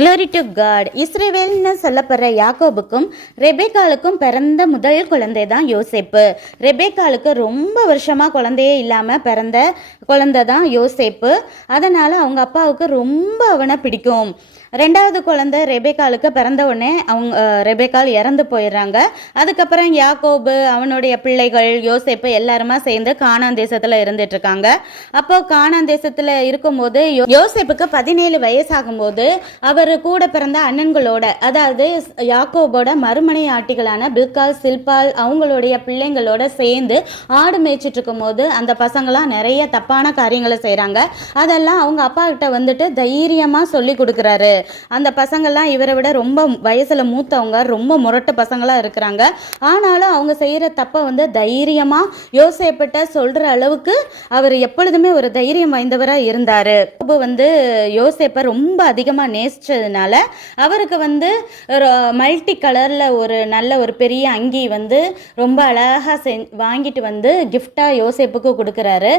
Glory to God. இஸ்ரவேல்னு சொல்லப்படுற யாக்கோபுக்கும் ரெபேக்காளுக்கும் பிறந்த முதல் குழந்தை தான் யோசேப்பு. ரெபேக்காளுக்கு ரொம்ப வருஷமா குழந்தையே இல்லாம பிறந்த குழந்தை தான் யோசேப்பு. அதனால அவங்க அப்பாவுக்கு ரொம்ப அவனை பிடிக்கும். ரெண்டாவது குழந்தை ரெபேக்காளுக்கு பிறந்த உடனே ரெபேக்காள் இறந்து போயிடுறாங்க. அதுக்கப்புறம் யாக்கோபு அவனுடைய பிள்ளைகள் யோசேப்பு எல்லாருமா சேர்ந்து கானான் தேசத்துல இருந்துட்டு இருக்காங்க. அப்போ கானான் தேசத்துல இருக்கும்போது யோசேப்புக்கு 17 வயசாகும் போது அவர் கூட பிறந்த அண்ணன்களோட, அதாவது யாக்கோபோட மறுமனை ஆட்டிகளான பில்கால் சில்பால் அவங்களுடைய பிள்ளைங்களோட சேர்ந்து ஆடு மேய்ச்சிட்டு இருக்கும் போது அந்த பசங்களாம் நிறைய தப்பான காரியங்களை செய்கிறாங்க. அதெல்லாம் அவங்க அப்பா கிட்ட வந்துட்டு தைரியமா சொல்லி கொடுக்குறாரு. அந்த பசங்கள்லாம் இவரை விட ரொம்ப வயசுல மூத்தவங்க, ரொம்ப முரட்டு பசங்களா இருக்கிறாங்க. ஆனாலும் அவங்க செய்யற தப்பை வந்து தைரியமா யோசேப்பிட்ட சொல்ற அளவுக்கு அவர் எப்பொழுதுமே ஒரு தைரியம் வாய்ந்தவரா இருந்தாரு. வந்து யோசேப்பை ரொம்ப அதிகமா நேசிச்சதுனால அவருக்கு வந்து மல்டி கலர்ல ஒரு நல்ல ஒரு பெரிய அங்கி வந்து ரொம்ப அழகா வாங்கிட்டு வந்து கிஃப்டா யோசேப்புக்கு கொடுக்குறாரு.